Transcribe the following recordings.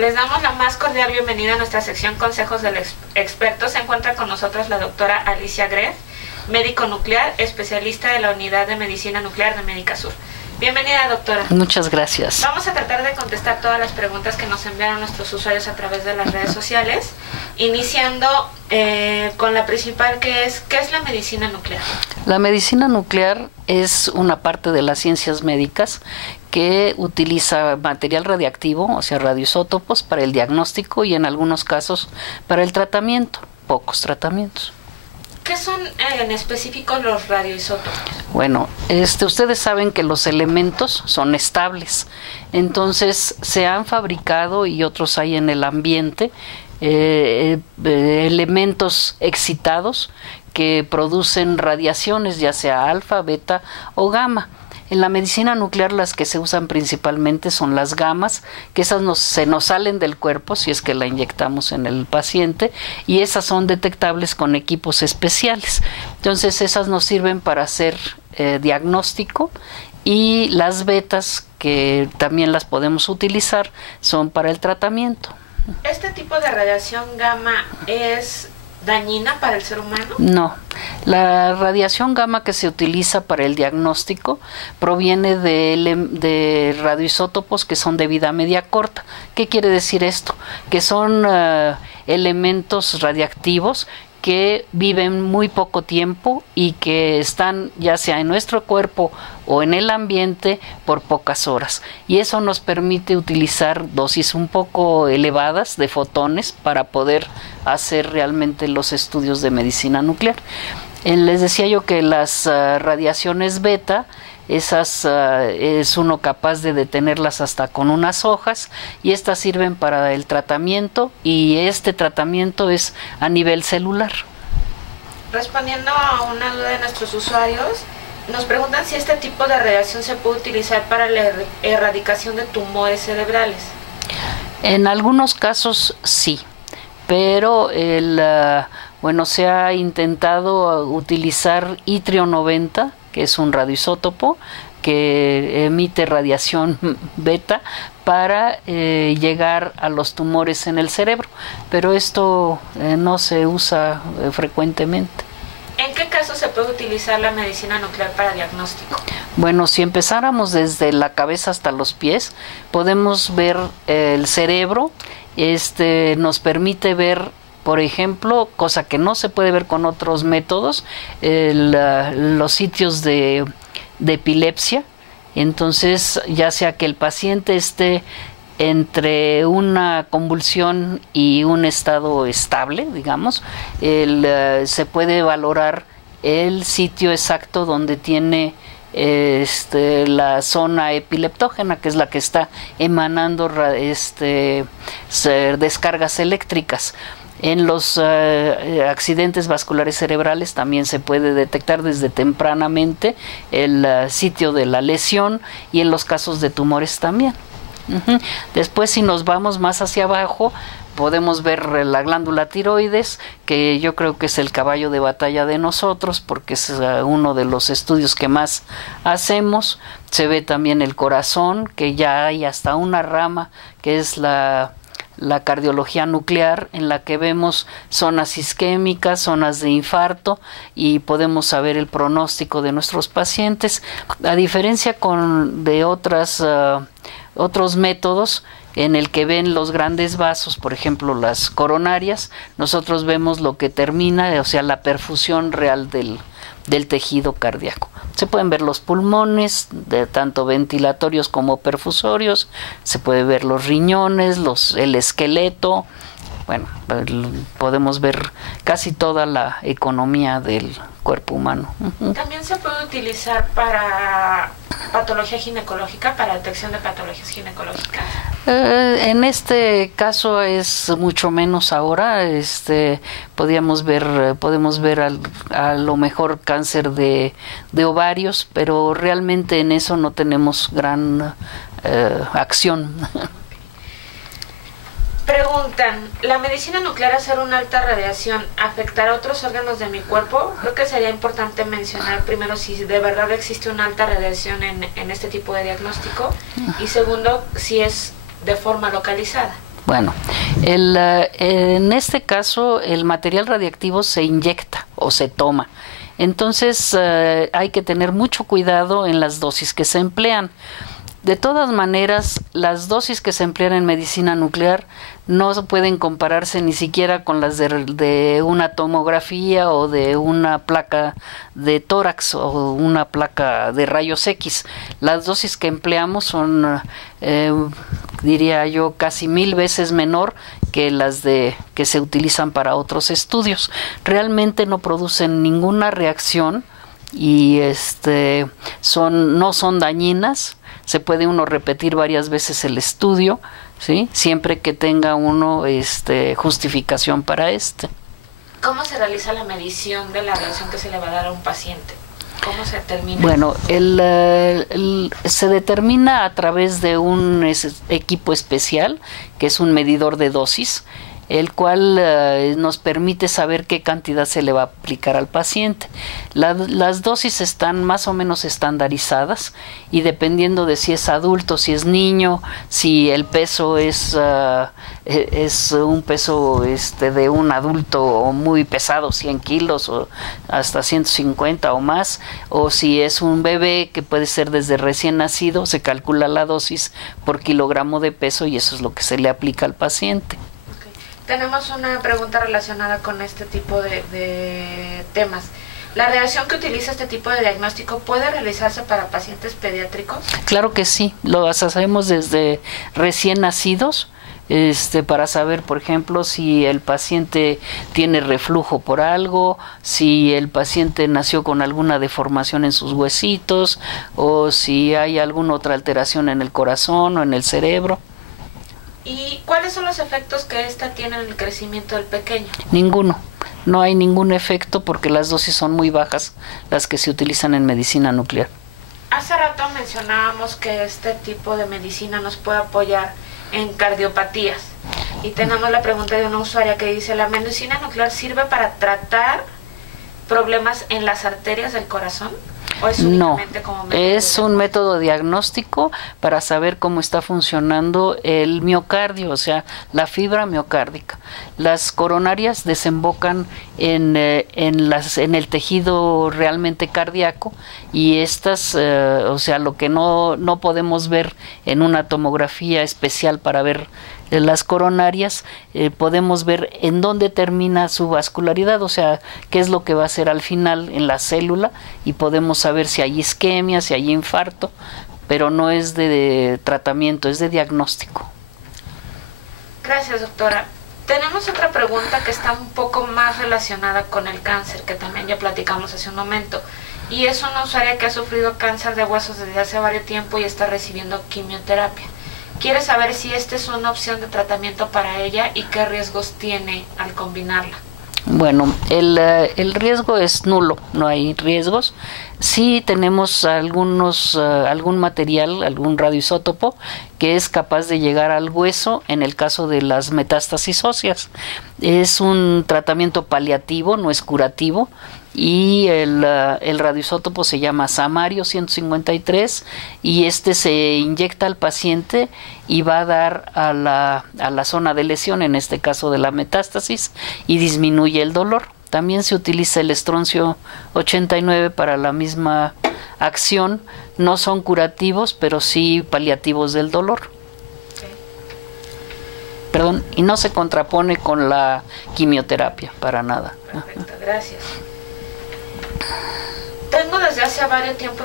Les damos la más cordial bienvenida a nuestra sección Consejos del Experto. Se encuentra con nosotros la doctora Alicia Greff, médico nuclear, especialista de la Unidad de Medicina Nuclear de Médica Sur. Bienvenida, doctora. Muchas gracias. Vamos a tratar de contestar todas las preguntas que nos enviaron nuestros usuarios a través de las redes sociales, iniciando con la principal, que es ¿qué es la medicina nuclear? La medicina nuclear es una parte de las ciencias médicas que utiliza material radiactivo, o sea, radioisótopos, para el diagnóstico y en algunos casos para el tratamiento, pocos tratamientos. ¿Qué son en específico los radioisótopos? Bueno, ustedes saben que los elementos son estables, entonces se han fabricado y otros hay en el ambiente elementos excitados que producen radiaciones, ya sea alfa, beta o gamma. En la medicina nuclear las que se usan principalmente son las gamas, que esas se nos salen del cuerpo si es que la inyectamos en el paciente, y esas son detectables con equipos especiales. Entonces esas nos sirven para hacer diagnóstico, y las betas, que también las podemos utilizar, son para el tratamiento. ¿Este tipo de radiación gamma es dañina para el ser humano? No, la radiación gamma que se utiliza para el diagnóstico proviene de radioisótopos que son de vida media corta. ¿Qué quiere decir esto? Que son elementos radiactivos que viven muy poco tiempo y que están ya sea en nuestro cuerpo o en el ambiente por pocas horas, y eso nos permite utilizar dosis un poco elevadas de fotones para poder hacer realmente los estudios de medicina nuclear. Les decía yo que las radiaciones beta, esas es uno capaz de detenerlas hasta con unas hojas, y estas sirven para el tratamiento, y este tratamiento es a nivel celular. Respondiendo a una duda de nuestros usuarios, nos preguntan si este tipo de radiación se puede utilizar para la erradicación de tumores cerebrales. En algunos casos sí, pero se ha intentado utilizar itrio 90, que es un radioisótopo que emite radiación beta para llegar a los tumores en el cerebro, pero esto no se usa frecuentemente. ¿En qué caso se puede utilizar la medicina nuclear para diagnóstico? Bueno, si empezáramos desde la cabeza hasta los pies, podemos ver el cerebro. Nos permite ver, por ejemplo, cosa que no se puede ver con otros métodos, los sitios de epilepsia. Entonces, ya sea que el paciente esté entre una convulsión y un estado estable, digamos, se puede valorar el sitio exacto donde tiene la zona epileptógena, que es la que está emanando descargas eléctricas. En los accidentes vasculares cerebrales también se puede detectar desde tempranamente el sitio de la lesión, y en los casos de tumores también. Después, si nos vamos más hacia abajo, podemos ver la glándula tiroides, que yo creo que es el caballo de batalla de nosotros, porque es uno de los estudios que más hacemos. Se ve también el corazón, que ya hay hasta una rama que es la cardiología nuclear, en la que vemos zonas isquémicas, zonas de infarto, y podemos saber el pronóstico de nuestros pacientes. A diferencia de otros métodos en el que ven los grandes vasos, por ejemplo las coronarias, nosotros vemos lo que termina, o sea, la perfusión real del tejido cardíaco. Se pueden ver los pulmones, tanto ventilatorios como perfusorios, se puede ver los riñones, el esqueleto. Bueno, podemos ver casi toda la economía del cuerpo humano. También se puede utilizar para patología ginecológica, para detección de patologías ginecológicas. En este caso es mucho menos ahora. Podemos ver a lo mejor cáncer de ovarios, pero realmente en eso no tenemos gran acción. Preguntan, ¿la medicina nuclear, hacer una alta radiación, afectará a otros órganos de mi cuerpo? Creo que sería importante mencionar primero si de verdad existe una alta radiación en este tipo de diagnóstico, y segundo, si es de forma localizada. Bueno, en este caso el material radiactivo se inyecta o se toma. Entonces hay que tener mucho cuidado en las dosis que se emplean. De todas maneras, las dosis que se emplean en medicina nuclear no pueden compararse ni siquiera con las de una tomografía o de una placa de tórax o una placa de rayos X. Las dosis que empleamos son, diría yo, casi 1000 veces menor que las que se utilizan para otros estudios. Realmente no producen ninguna reacción y no son dañinas. Se puede uno repetir varias veces el estudio, ¿sí? Siempre que tenga uno justificación para ¿Cómo se realiza la medición de la radiación que se le va a dar a un paciente? ¿Cómo se determina? Bueno, se determina a través de un equipo especial, que es un medidor de dosis, el cual nos permite saber qué cantidad se le va a aplicar al paciente. Las dosis están más o menos estandarizadas y dependiendo de si es adulto, si es niño, si el peso es un peso de un adulto muy pesado, 100 kilos o hasta 150 o más, o si es un bebé que puede ser desde recién nacido, se calcula la dosis por kilogramo de peso y eso es lo que se le aplica al paciente. Tenemos una pregunta relacionada con este tipo de temas. ¿La radiación que utiliza este tipo de diagnóstico puede realizarse para pacientes pediátricos? Claro que sí, lo hacemos desde recién nacidos, para saber, por ejemplo, si el paciente tiene reflujo por algo, si el paciente nació con alguna deformación en sus huesitos o si hay alguna otra alteración en el corazón o en el cerebro. ¿Y cuáles son los efectos que esta tiene en el crecimiento del pequeño? Ninguno. No hay ningún efecto porque las dosis son muy bajas, las que se utilizan en medicina nuclear. Hace rato mencionábamos que este tipo de medicina nos puede apoyar en cardiopatías. Y tenemos la pregunta de una usuaria que dice, ¿la medicina nuclear sirve para tratar problemas en las arterias del corazón? ¿O es únicamente como método es un método diagnóstico para saber cómo está funcionando el miocardio, o sea, la fibra miocárdica. Las coronarias desembocan en el tejido realmente cardíaco y estas, o sea, lo que no podemos ver en una tomografía especial para ver las coronarias, podemos ver en dónde termina su vascularidad, o sea, qué es lo que va a hacer al final en la célula y podemos saber si hay isquemia, si hay infarto, pero no es de tratamiento, es de diagnóstico. Gracias, doctora. Tenemos otra pregunta que está un poco más relacionada con el cáncer, que también ya platicamos hace un momento, y es una usuaria que ha sufrido cáncer de huesos desde hace varios tiempo y está recibiendo quimioterapia. Quiere saber si esta es una opción de tratamiento para ella y qué riesgos tiene al combinarla. Bueno, el riesgo es nulo, no hay riesgos. Sí tenemos algún material, algún radioisótopo que es capaz de llegar al hueso en el caso de las metástasis óseas. Es un tratamiento paliativo, no es curativo. Y el radioisótopo se llama Samario 153 y se inyecta al paciente y va a dar a la zona de lesión, en este caso de la metástasis, y disminuye el dolor. También se utiliza el estroncio 89 para la misma acción. No son curativos, pero sí paliativos del dolor. Perdón, y no se contrapone con la quimioterapia para nada. Perfecto, gracias. Tengo desde hace varios tiempo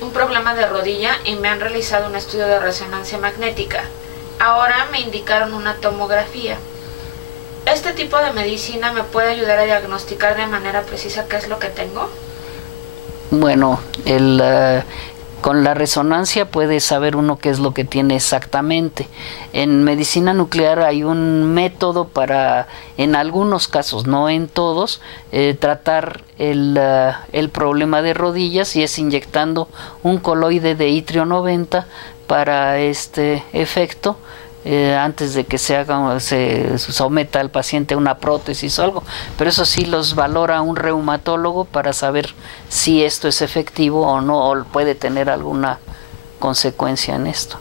un problema de rodilla y me han realizado un estudio de resonancia magnética. Ahora me indicaron una tomografía. ¿Este tipo de medicina me puede ayudar a diagnosticar de manera precisa qué es lo que tengo? Bueno, con la resonancia puede saber uno qué es lo que tiene exactamente. En medicina nuclear hay un método para, en algunos casos, no en todos, tratar el problema de rodillas y es inyectando un coloide de itrio 90 para este efecto. Antes de que se someta al paciente a una prótesis o algo, pero eso sí los valora un reumatólogo para saber si esto es efectivo o no, o puede tener alguna consecuencia en esto.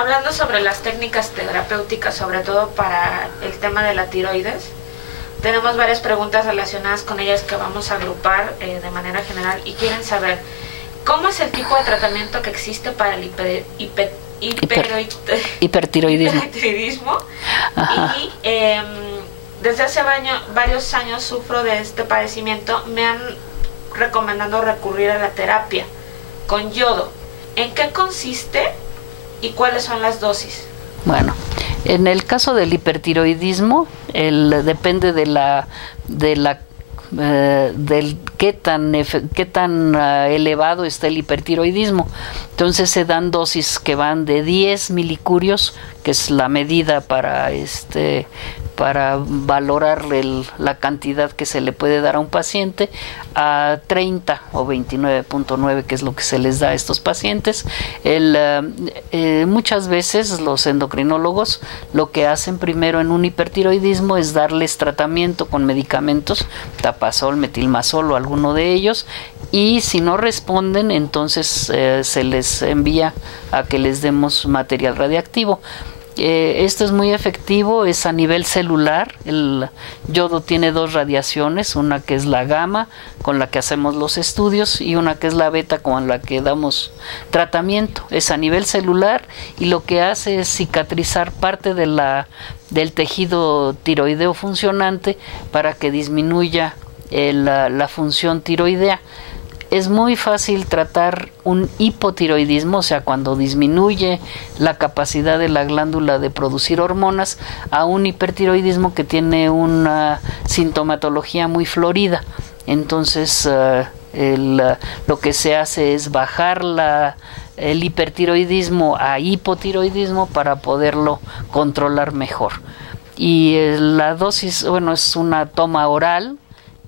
Hablando sobre las técnicas terapéuticas, sobre todo para el tema de la tiroides, tenemos varias preguntas relacionadas con ellas que vamos a agrupar de manera general y quieren saber cómo es el tipo de tratamiento que existe para el hipertiroidismo. Y desde hace varios años sufro de este padecimiento. Me han recomendado recurrir a la terapia con yodo. ¿En qué consiste y cuáles son las dosis? Bueno, en el caso del hipertiroidismo, depende del qué tan elevado está el hipertiroidismo. Entonces se dan dosis que van de 10 milicurios, que es la medida para valorar la cantidad que se le puede dar a un paciente, a 30 o 29.9, que es lo que se les da a estos pacientes. Muchas veces los endocrinólogos lo que hacen primero en un hipertiroidismo es darles tratamiento con medicamentos, tapazol, metilmazol o alguno de ellos, y si no responden, entonces se les envía a que les demos material radiactivo. Esto es muy efectivo, es a nivel celular. El yodo tiene dos radiaciones, una que es la gamma, con la que hacemos los estudios, y una que es la beta, con la que damos tratamiento. Es a nivel celular y lo que hace es cicatrizar parte del tejido tiroideo funcionante para que disminuya la función tiroidea. Es muy fácil tratar un hipotiroidismo, o sea, cuando disminuye la capacidad de la glándula de producir hormonas, a un hipertiroidismo que tiene una sintomatología muy florida. Entonces, lo que se hace es bajar el hipertiroidismo a hipotiroidismo para poderlo controlar mejor. Y la dosis, bueno, es una toma oral.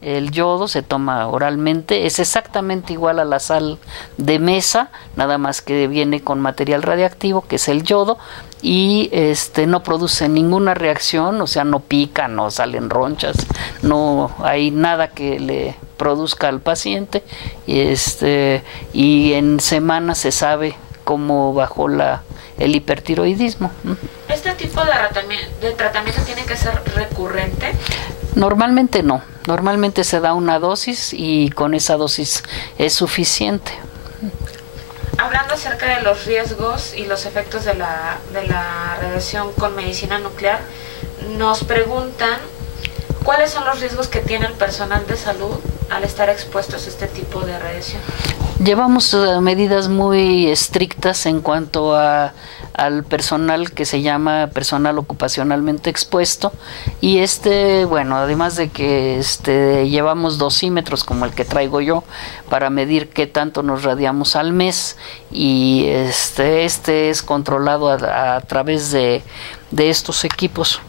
El yodo se toma oralmente, es exactamente igual a la sal de mesa, nada más que viene con material radiactivo, que es el yodo, y no produce ninguna reacción, o sea, no pica, no salen ronchas, no hay nada que le produzca al paciente, y en semanas se sabe cómo bajó el hipertiroidismo. ¿Este tipo de tratamiento tiene que ser recurrente? Normalmente no, normalmente se da una dosis y con esa dosis es suficiente. Hablando acerca de los riesgos y los efectos de la radiación con medicina nuclear, nos preguntan cuáles son los riesgos que tiene el personal de salud al estar expuestos a este tipo de radiación. Llevamos medidas muy estrictas en cuanto al personal que se llama personal ocupacionalmente expuesto, y bueno, además de que llevamos dosímetros como el que traigo yo para medir qué tanto nos radiamos al mes, y es controlado a través de estos equipos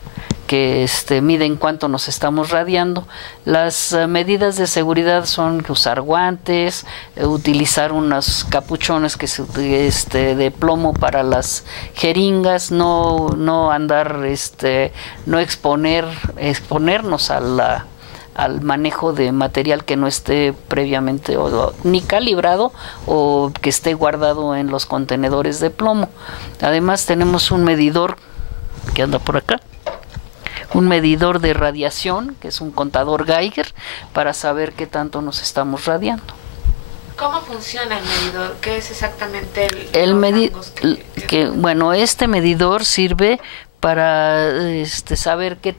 que miden cuánto nos estamos radiando. Las medidas de seguridad son usar guantes, utilizar unos capuchones de plomo para las jeringas, no andar, no exponernos al manejo de material que no esté previamente ni calibrado o que esté guardado en los contenedores de plomo. Además tenemos un medidor que anda por acá, un medidor de radiación, que es un contador Geiger, para saber qué tanto nos estamos radiando. ¿Cómo funciona el medidor? ¿Qué es exactamente el medidor? Bueno, este medidor sirve para saber qué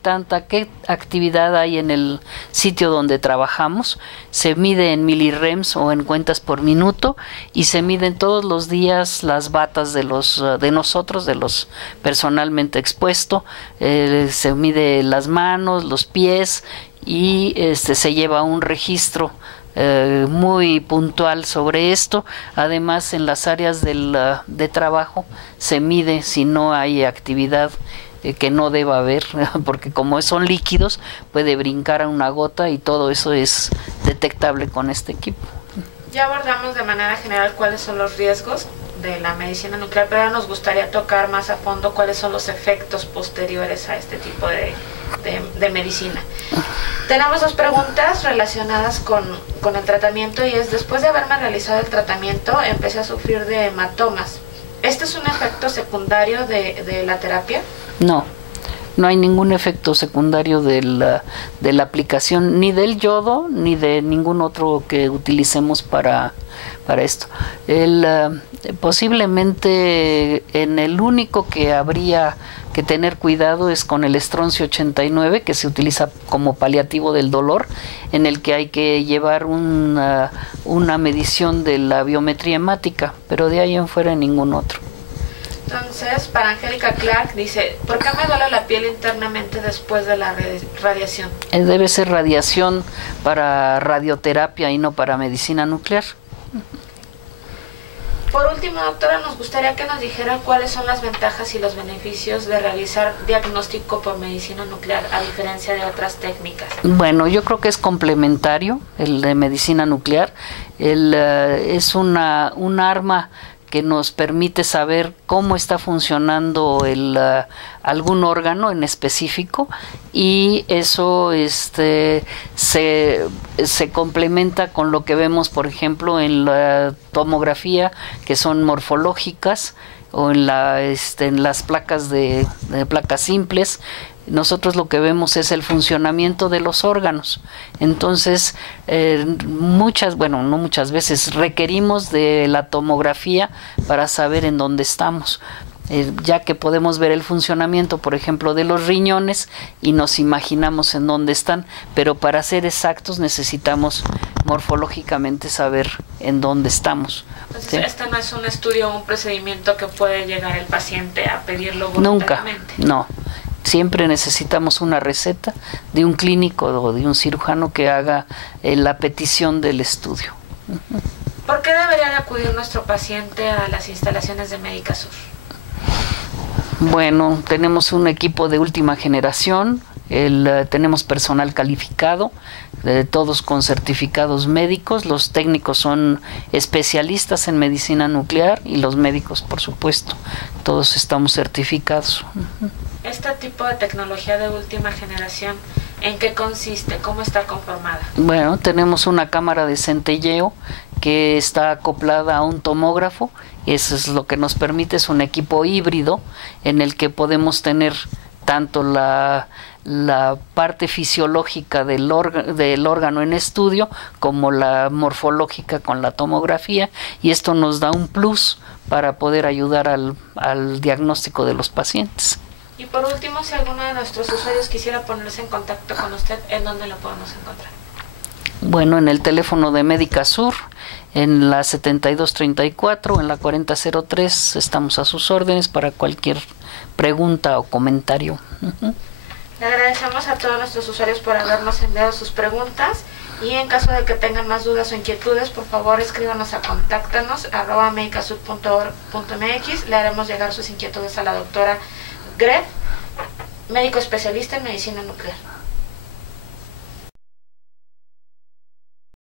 actividad hay en el sitio donde trabajamos. Se mide en milirems o en cuentas por minuto, y se miden todos los días las batas de nosotros, de los personalmente expuestos. Se mide las manos, los pies, y se lleva un registro muy puntual sobre esto. Además, en las áreas de trabajo se mide si no hay actividad que no deba haber, porque como son líquidos puede brincar a una gota, y todo eso es detectable con este equipo. Ya abordamos de manera general cuáles son los riesgos de la medicina nuclear, pero ahora nos gustaría tocar más a fondo cuáles son los efectos posteriores a este tipo de medicina. Tenemos dos preguntas relacionadas con el tratamiento, y es: después de haberme realizado el tratamiento empecé a sufrir de hematomas ¿Este es un efecto secundario de la terapia? No, no hay ningún efecto secundario de la aplicación ni del yodo ni de ningún otro que utilicemos para esto. Posiblemente en el único que habría que tener cuidado es con el estroncio 89, que se utiliza como paliativo del dolor, en el que hay que llevar una medición de la biometría hemática, pero de ahí en fuera ningún otro. Entonces, para Angélica Clark dice, ¿por qué me duele la piel internamente después de la radiación? Debe ser radiación para radioterapia y no para medicina nuclear. Por último, doctora, nos gustaría que nos dijera cuáles son las ventajas y los beneficios de realizar diagnóstico por medicina nuclear a diferencia de otras técnicas. Bueno, yo creo que es complementario el de medicina nuclear. Es un arma que nos permite saber cómo está funcionando algún órgano en específico, y eso se complementa con lo que vemos, por ejemplo, en la tomografía, que son morfológicas, o en las placas de placas simples. Nosotros lo que vemos es el funcionamiento de los órganos. Entonces, no muchas veces requerimos de la tomografía para saber en dónde estamos, ya que podemos ver el funcionamiento, por ejemplo, de los riñones y nos imaginamos en dónde están, pero para ser exactos necesitamos morfológicamente saber en dónde estamos. Entonces, ¿sí? Este no es un estudio o un procedimiento que puede llegar el paciente a pedirlo Nunca, voluntariamente. no. Siempre necesitamos una receta de un clínico o de un cirujano que haga la petición del estudio. ¿Por qué debería de acudir nuestro paciente a las instalaciones de Médica Sur? Bueno, tenemos un equipo de última generación, tenemos personal calificado, todos con certificados médicos. Los técnicos son especialistas en medicina nuclear y los médicos, por supuesto, todos estamos certificados. Este tipo de tecnología de última generación, ¿en qué consiste? ¿Cómo está conformada? Bueno, tenemos una cámara de centelleo que está acoplada a un tomógrafo. Eso es lo que nos permite, es un equipo híbrido en el que podemos tener tanto la parte fisiológica del órgano en estudio como la morfológica con la tomografía, y esto nos da un plus para poder ayudar al diagnóstico de los pacientes. Y por último, si alguno de nuestros usuarios quisiera ponerse en contacto con usted, ¿en dónde lo podemos encontrar? Bueno, en el teléfono de Médica Sur, en la 7234, en la 4003, estamos a sus órdenes para cualquier pregunta o comentario. Le agradecemos a todos nuestros usuarios por habernos enviado sus preguntas, y en caso de que tengan más dudas o inquietudes, por favor escríbanos a contáctanos@medicasur.org.mx. Le haremos llegar sus inquietudes a la doctora Gref, médico especialista en medicina nuclear.